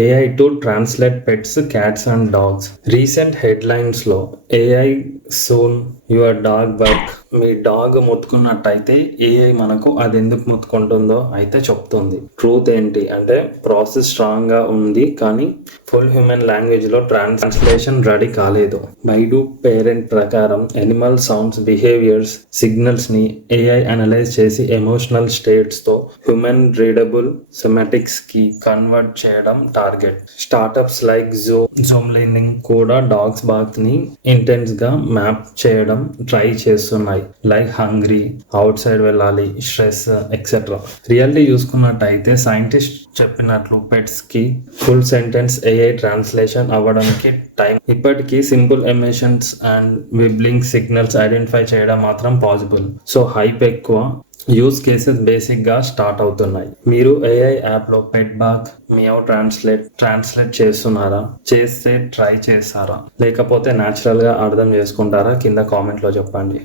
AI to translate pets, cats and dogs. Recent headlines లో AI soon your dog bark. మీ dog మొత్తుకున్నట్టయితే AI మనకు అది ఎందుకు మొత్తుకుంటుందో అయితే చెప్తుంది. ట్రూత్ ఏంటి అంటే ప్రాసెస్ స్ట్రాంగ్ గా ఉంది కానీ ఫుల్ హ్యూమన్ లాంగ్వేజ్ లో ట్రాన్స్లేషన్ రెడీ కాలేదు. బైడు పేరెంట్ ప్రకారం ఎనిమల్ సౌండ్స్, బిహేవియర్స్, సిగ్నల్స్ ని AI అనలైజ్ చేసి ఎమోషనల్ స్టేట్స్ తో హ్యూమన్ రీడబుల్ సెమాటిక్స్ కి కన్వర్ట్ చేయడం target. Startups like Zoom learning కూడా డాగ్స్ బాత్ ని ఇంటెన్స్ గా మ్యాప్ చేయడం ట్రై చేస్తున్నాయి. లైక్ హంగ్రీ, అవుట్ సైడ్ వెళ్ళాలి, స్ట్రెస్ ఎక్సెట్రా. రియల్లీ చూసుకున్నట్టయితే సైంటిస్ట్ చెప్పినట్లు పెట్స్ కి ఫుల్ సెంటెన్స్ AI ట్రాన్స్లేషన్ అవ్వడానికి టైం. ఇప్పటికీ simple emotions and విబ్లింగ్ signals identify చేయడం మాత్రం పాసిబుల్. సో హైప్ ఎక్కువ, యూస్ కేసెస్ బేసిక్ గా స్టార్ట్ అవుతున్నాయి. మీరు AI యాప్ లో పెట్ బాక్, మియావ్ ట్రాన్స్లేట్ చేస్తున్నారా? చేస్తే ట్రై చేస్తారా? లేకపోతే న్యాచురల్ గా అర్థం చేసుకుంటారా? కింద కామెంట్ లో చెప్పండి.